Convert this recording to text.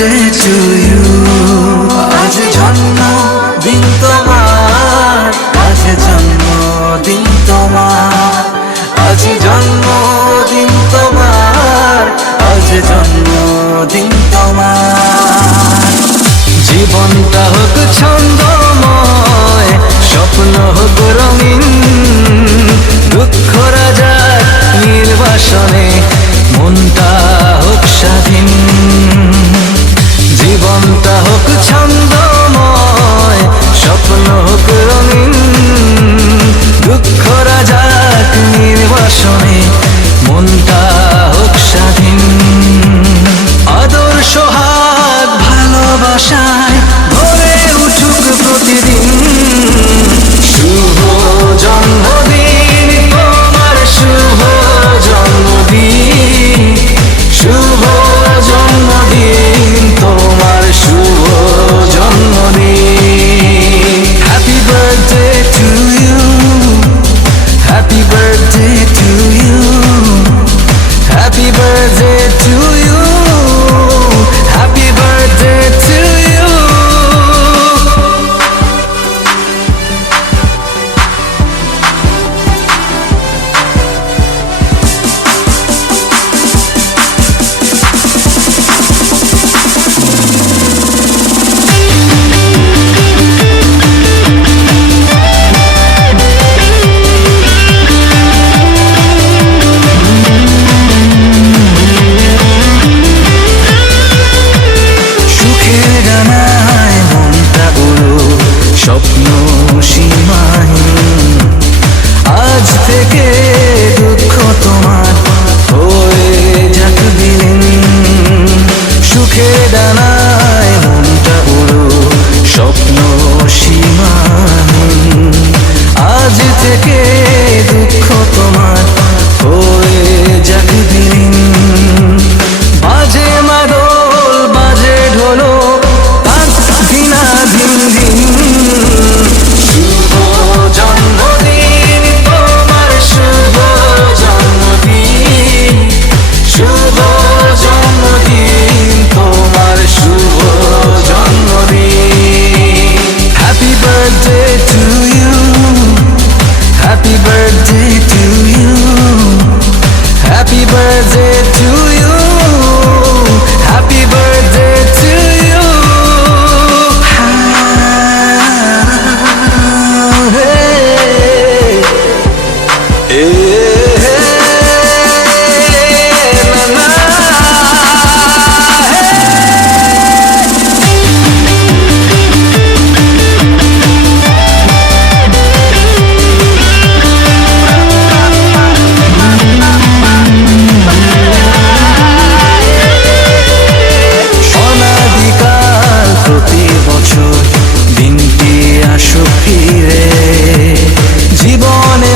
birthday to you. আজ জন্মদিন তোমার, আজ জন্মদিন তোমার, আজ জন্মদিন তোমার, আজ জন্মদিন তোমার। জীবনটা হোক ছন্দময়, স্বপ্ন হোক রঙিন, দুঃখরা যাক নির্বাসনে, মনটা হোক স্বাধীন। জীবনটা হোক ছন্দময়, স্বপ্ন হোক রঙিন, দুঃখরা যাক নির্বাসনে, মনটা হোক স্বাধীন। আদর সোহাগ ভালোবাসায় ভরে উঠুক প্রতিদিন। শুভ জন্মদিন তোমার, শুভ জন্মদিন, শুভ জন্মদিন তোমার, শুভ জন্মদিন। Happy birthday to you, happy birthday to you, happy birthday to you, happy birthday to you. স্বপ্ন সীমাহীন, আজ থেকে দুঃখ তোমার হয়ে যাক বিলীন। সুখের ডানায় মনটা উড়ো, স্বপ্ন সীমাহীন, আজ থেকে দুঃখ তোমার হয়ে যাক বিলীন। বাজে মাদল বাজে ঢোলক, আজ দিনা দিন দিন। শুভ জন্মদিন তোমার, শুভ জন্মদিন, শুভ জন্মদিন তোমার, শুভ জন্মদিন। Happy birthday to you, happy birthday to you, happy birthday to you, happy birthday to you. অনাদিকাল প্রতি বছর দিনটি আসুক ফিরে, জীবনে